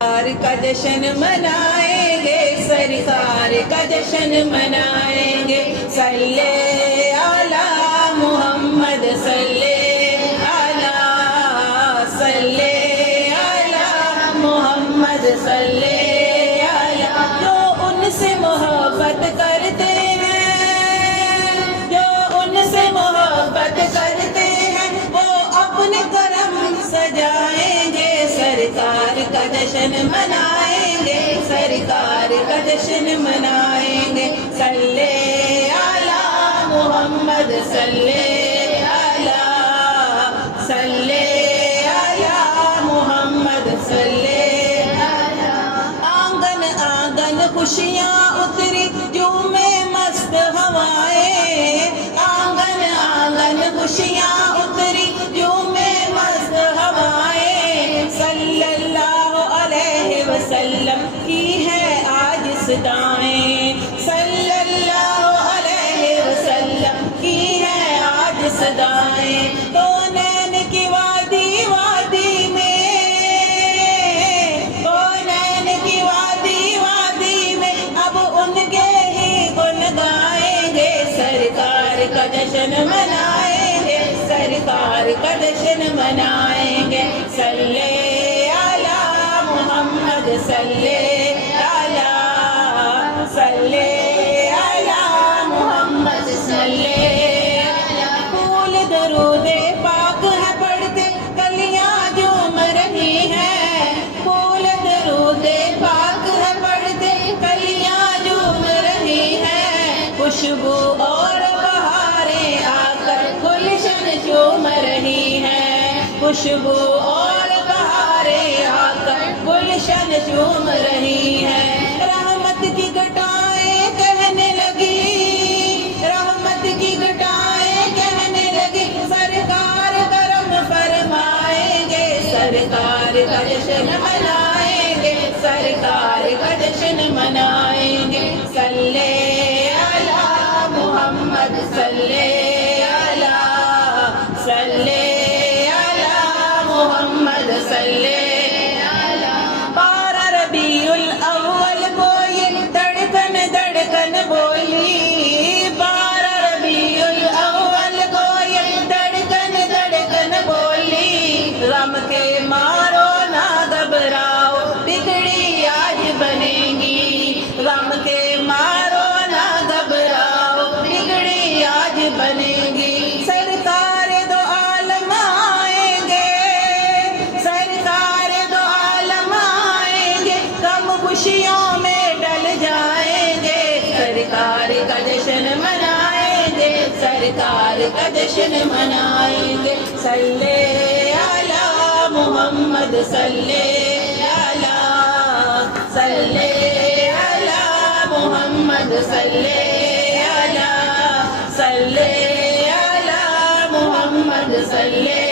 سرکار کا جشن منائیں گے، سرکار کا جشن منائیں گے، صلی علی محمد صلی علی محمد صلی علی۔ جو ان سے محبت کرتے ہیں، جو ان سے محبت کرتے ہیں، وہ اپنے کرم سجائیں گے، سرکار کا جشن منائیں گے، سرکار کا جشن منائیں گے، صلی علی محمد صلی علی محمد صلی علی۔ آنگن آنگن خوشیاں اتری جھومے مست ہوائیں، آنگن آنگن خوشیاں اتری جھومے مست ہوائیں، صلی اللہ علیہ وسلم کی ہے آج صدائیں، صلی اللہ علیہ وسلم کی ہے آج صدائیں۔ کونین کی وادی وادی میں، کونین کی وادی وادی میں، اب ان کے ہی گن گائیں گے، سرکار کا جشن منائیں گے، سرکار کا جشن منائیں گے، صلی علی محمد صلی علی محمد صلی علی۔ پھول درود پاک ہے پڑھتے کلیاں جھوم رہی ہیں، پھول درود پاک ہے پڑھتے کلیاں جھوم رہی ہیں، خوشبو اور بہاریں آ کر گلشن چوم رہی ہیں، خوشبو اور بہاریں آ کر گلشن چوم رہی ہیں۔ رحمت کی گھٹائیں کہنے لگی، رحمت کی گھٹائیں کہنے لگی، سرکار کرم فرمائیں گے، سرکار کا جشن منائیں گے، سرکار کا جشن منائیں گے، صلی علی محمد صلی علی محمد صلی علی۔ 12 ربیع الاول کو یہ دھڑکن دھڑکن بولی، 12 ربیع الاول کو یہ دھڑکن دھڑکن بولی، غم کے مارو نہ گھبراؤ بگڑی آج بنے گی، غم کے مارو نہ گھبراؤ بگڑی آج بنے گی، سرکار دو عالم آئیں گے، سرکار دو عالم آئیں گے، غم خوشیوں میں ڈل جائیں گے، سرکار کا جشن منائیں گے، سرکار کا جشن منائیں گے، صلی علی محمد صلی علی محمد صلی علی محمد صلی